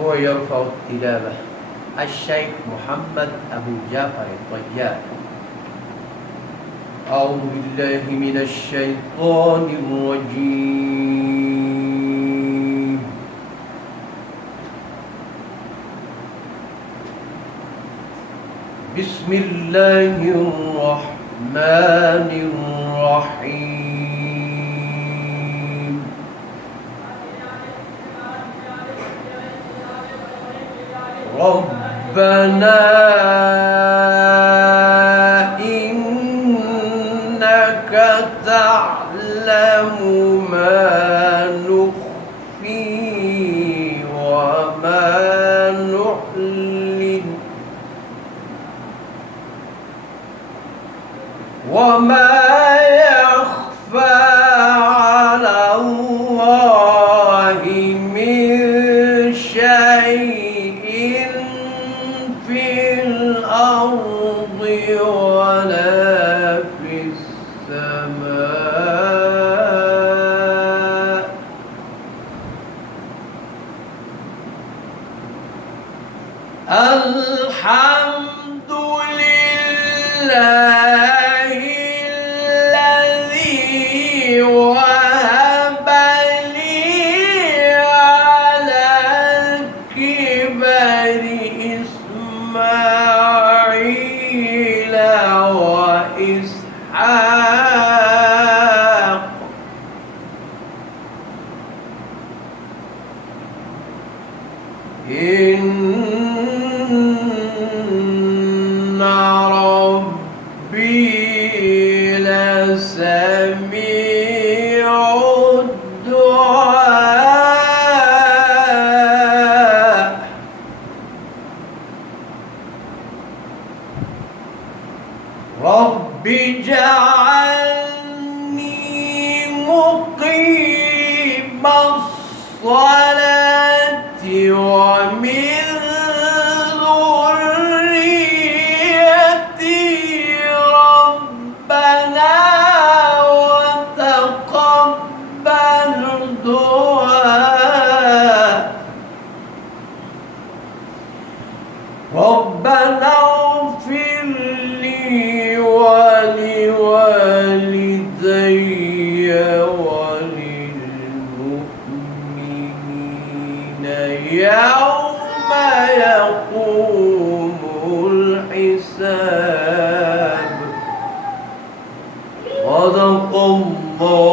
هو يرفع التلاوة الشيخ محمد أبو جعفر الطيار. أعوذ بالله من الشيطان الرجيم. بسم الله الرحمن الرحيم. ربنا إنك تعلم ما نخفي وما نعلن وما يخفى على الله من شيء في الأرض ولا في السماء. الحمد لله الذي وهب لي على الكبر إسماعيل وإسحاق إن ربي لسميع الدعاء. رب اجعلني مقيم الصلاة ومن ذريتي ربنا وتقبل دعاء. ربنا اغفر لي ولوالدي وللمؤمنين يوم يقوم الحساب. صدق الله